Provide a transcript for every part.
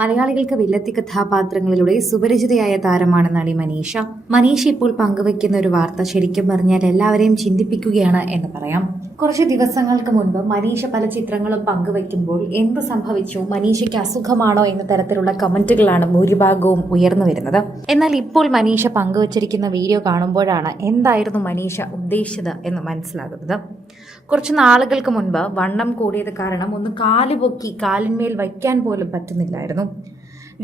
മലയാളികൾക്ക് വില്ലത്തി കഥാപാത്രങ്ങളിലൂടെ സുപരിചിതയായ താരമാണ് നടി മനീഷ. മനീഷ ഇപ്പോൾ പങ്കുവയ്ക്കുന്ന ഒരു വാർത്ത ശരിക്കും പറഞ്ഞാൽ എല്ലാവരെയും ചിന്തിപ്പിക്കുകയാണ് എന്ന് പറയാം. കുറച്ച് ദിവസങ്ങൾക്ക് മുൻപ് മനീഷ പല ചിത്രങ്ങളും പങ്കുവയ്ക്കുമ്പോൾ എന്ത് സംഭവിച്ചു, മനീഷയ്ക്ക് അസുഖമാണോ എന്ന തരത്തിലുള്ള കമന്റുകളാണ് ഭൂരിഭാഗവും ഉയർന്നു വരുന്നത്. എന്നാൽ ഇപ്പോൾ മനീഷ പങ്കുവച്ചിരിക്കുന്ന വീഡിയോ കാണുമ്പോഴാണ് എന്തായിരുന്നു മനീഷ ഉദ്ദേശിച്ചത് എന്ന് മനസ്സിലാകുന്നത്. കുറച്ച് നാളുകൾക്ക് മുൻപ് വണ്ണം കൂടിയത് കാരണം ഒന്ന് കാലുപൊക്കി കാലിന്മേൽ വയ്ക്കാൻ പോലും പറ്റുന്നില്ലായിരുന്നു.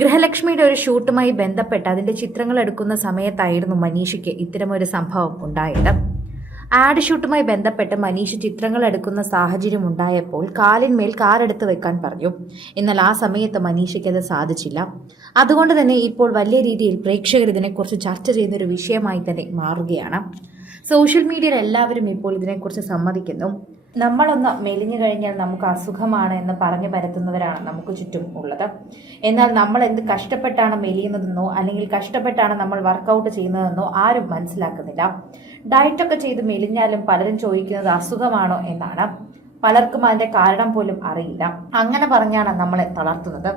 ഗൃഹലക്ഷ്മിയുടെ ഒരു ഷൂട്ടുമായി ബന്ധപ്പെട്ട് അതിന്റെ ചിത്രങ്ങൾ എടുക്കുന്ന സമയത്തായിരുന്നു മനീഷയ്ക്ക് ഇത്തരമൊരു സംഭവം ഉണ്ടായത്. ആഡ് ഷൂട്ടുമായി ബന്ധപ്പെട്ട് മനീഷ ചിത്രങ്ങൾ എടുക്കുന്ന സാഹചര്യം ഉണ്ടായപ്പോൾ കാലിന്മേൽ കാലെടുത്ത് വെക്കാൻ പറഞ്ഞു. എന്നാൽ ആ സമയത്ത് മനീഷയ്ക്ക് അത് സാധിച്ചില്ല. അതുകൊണ്ട് തന്നെ ഇപ്പോൾ വലിയ രീതിയിൽ പ്രേക്ഷകർ ഇതിനെക്കുറിച്ച് ചർച്ച ചെയ്യുന്ന ഒരു വിഷയമായി തന്നെ മാറുകയാണ്. സോഷ്യൽ മീഡിയയിൽ എല്ലാവരും ഇപ്പോൾ ഇതിനെക്കുറിച്ച് സമ്മതിക്കുന്നു. നമ്മളൊന്ന് മെലിഞ്ഞു കഴിഞ്ഞാൽ നമുക്ക് അസുഖമാണ് എന്ന് പറഞ്ഞു പരത്തുന്നവരാണ് നമുക്ക് ചുറ്റും ഉള്ളത്. എന്നാൽ നമ്മൾ എന്ത് കഷ്ടപ്പെട്ടാണ് മെലിയുന്നതെന്നോ അല്ലെങ്കിൽ കഷ്ടപ്പെട്ടാണ് നമ്മൾ വർക്കൗട്ട് ചെയ്യുന്നതെന്നോ ആരും മനസ്സിലാക്കുന്നില്ല. ഡയറ്റൊക്കെ ചെയ്ത് മെലിഞ്ഞാലും പലരും ചോദിക്കുന്നത് അസുഖമാണോ എന്നാണ്. പലർക്കും അതിന്റെ കാരണം പോലും അറിയില്ല. അങ്ങനെ പറഞ്ഞാണ് നമ്മളെ തളർത്തുന്നത്.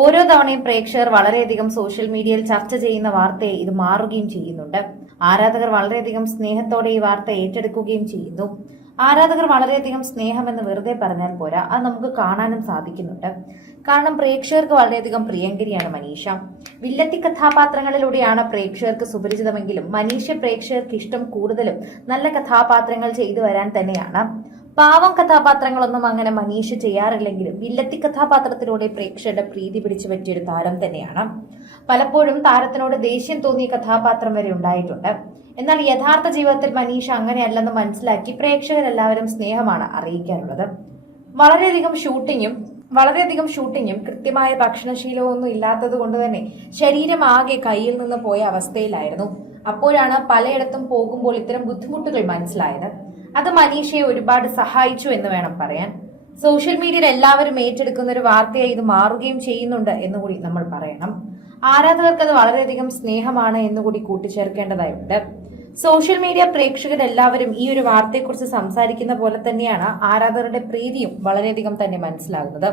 ഓരോ തവണയും പ്രേക്ഷകർ വളരെയധികം സോഷ്യൽ മീഡിയയിൽ ചർച്ച ചെയ്യുന്ന വാർത്തയെ ഇത് മാറുകയും ചെയ്യുന്നുണ്ട്. ആരാധകർ വളരെയധികം സ്നേഹത്തോടെ ഈ വാർത്ത ഏറ്റെടുക്കുകയും ചെയ്യുന്നു. ആരാധകർ വളരെയധികം സ്നേഹമെന്ന് വെറുതെ പറഞ്ഞാൽ പോരാ, അത് നമുക്ക് കാണാനും സാധിക്കുന്നുണ്ട്. കാരണം പ്രേക്ഷകർക്ക് വളരെയധികം പ്രിയങ്കരിയാണ് മനീഷ. വില്ലത്തി കഥാപാത്രങ്ങളിലൂടെയാണ് പ്രേക്ഷകർക്ക് സുപരിചിതമെങ്കിലും മനീഷ പ്രേക്ഷകർക്ക് ഇഷ്ടം കൂടുതലും നല്ല കഥാപാത്രങ്ങൾ ചെയ്തു വരാൻ തന്നെയാണ്. പാവം കഥാപാത്രങ്ങളൊന്നും അങ്ങനെ മനീഷ ചെയ്യാറില്ലെങ്കിലും വില്ലത്തി കഥാപാത്രത്തിലൂടെ പ്രേക്ഷകരുടെ പ്രീതി പിടിച്ചു പറ്റിയൊരു താരം തന്നെയാണ്. പലപ്പോഴും താരത്തിനോട് ദേഷ്യം തോന്നിയ കഥാപാത്രം വരെ ഉണ്ടായിട്ടുണ്ട്. എന്നാൽ യഥാർത്ഥ ജീവിതത്തിൽ മനീഷ അങ്ങനെയല്ലെന്ന് മനസ്സിലാക്കി പ്രേക്ഷകരെല്ലാവരും സ്നേഹമാണ് അറിയിക്കാറുള്ളത്. വളരെയധികം ഷൂട്ടിങ്ങും കൃത്യമായ ഭക്ഷണശീലമൊന്നും ഇല്ലാത്തത് കൊണ്ട് തന്നെ ശരീരം ആകെ കയ്യിൽ നിന്ന് പോയ അവസ്ഥയിലായിരുന്നു. അപ്പോഴാണ് പലയിടത്തും പോകുമ്പോൾ ഇത്തരം ബുദ്ധിമുട്ടുകൾ മനസ്സിലായത്. അത് മനീഷയെ ഒരുപാട് സഹായിച്ചു എന്ന് വേണം പറയാൻ. സോഷ്യൽ മീഡിയയിൽ എല്ലാവരും ഏറ്റെടുക്കുന്ന ഒരു വാർത്തയായി ഇത് മാറുകയും ചെയ്യുന്നുണ്ട് എന്നുകൂടി നമ്മൾ പറയണം. ആരാധകർക്ക് അത് വളരെയധികം സ്നേഹമാണ് എന്നുകൂടി കൂട്ടിച്ചേർക്കേണ്ടതായുണ്ട്. സോഷ്യൽ മീഡിയ പ്രേക്ഷകരെല്ലാവരും ഈ ഒരു വാർത്തയെക്കുറിച്ച് സംസാരിക്കുന്ന പോലെ തന്നെയാണ് ആരാധകരുടെ പ്രീതിയും വളരെയധികം തന്നെ മനസ്സിലാകുന്നത്.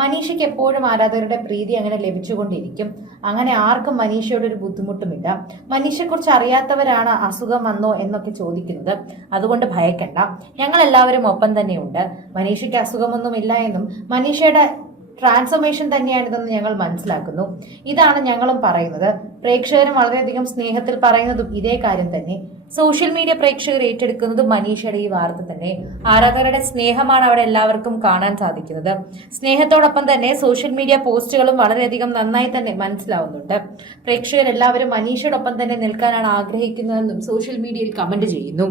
മനീഷയ്ക്ക് എപ്പോഴും ആരാധകരുടെ പ്രീതി അങ്ങനെ ലഭിച്ചുകൊണ്ടിരിക്കും. അങ്ങനെ ആർക്കും മനീഷയോട് ഒരു ബുദ്ധിമുട്ടുമില്ല. മനീഷയെക്കുറിച്ച് അറിയാത്തവരാണ് അസുഖം വന്നോ എന്നൊക്കെ ചോദിക്കുന്നത്. അതുകൊണ്ട് ഭയക്കണ്ട, ഞങ്ങൾ എല്ലാവരും ഒപ്പം തന്നെയുണ്ട്. മനീഷയ്ക്ക് അസുഖമൊന്നുമില്ല എന്നും മനീഷയുടെ ട്രാൻസ്ഫോർമേഷൻ തന്നെയാണിതെന്ന് ഞങ്ങൾ മനസ്സിലാക്കുന്നു. ഇതാണ് ഞങ്ങളും പറയുന്നത്. പ്രേക്ഷകരും വളരെയധികം സ്നേഹത്തിൽ പറയുന്നതും ഇതേ കാര്യം തന്നെ. സോഷ്യൽ മീഡിയ പ്രേക്ഷകർ ഏറ്റെടുക്കുന്നതും മനീഷയുടെ ഈ വാർത്ത തന്നെ. ആരാധകരുടെ സ്നേഹമാണ് അവിടെ എല്ലാവർക്കും കാണാൻ സാധിക്കുന്നത്. സ്നേഹത്തോടൊപ്പം തന്നെ സോഷ്യൽ മീഡിയ പോസ്റ്റുകളും വളരെയധികം നന്നായി തന്നെ മനസ്സിലാവുന്നുണ്ട്. പ്രേക്ഷകരെല്ലാവരും മനീഷയോടൊപ്പം തന്നെ നിൽക്കാനാണ് ആഗ്രഹിക്കുന്നതെന്നും സോഷ്യൽ മീഡിയയിൽ കമന്റ് ചെയ്യുന്നു.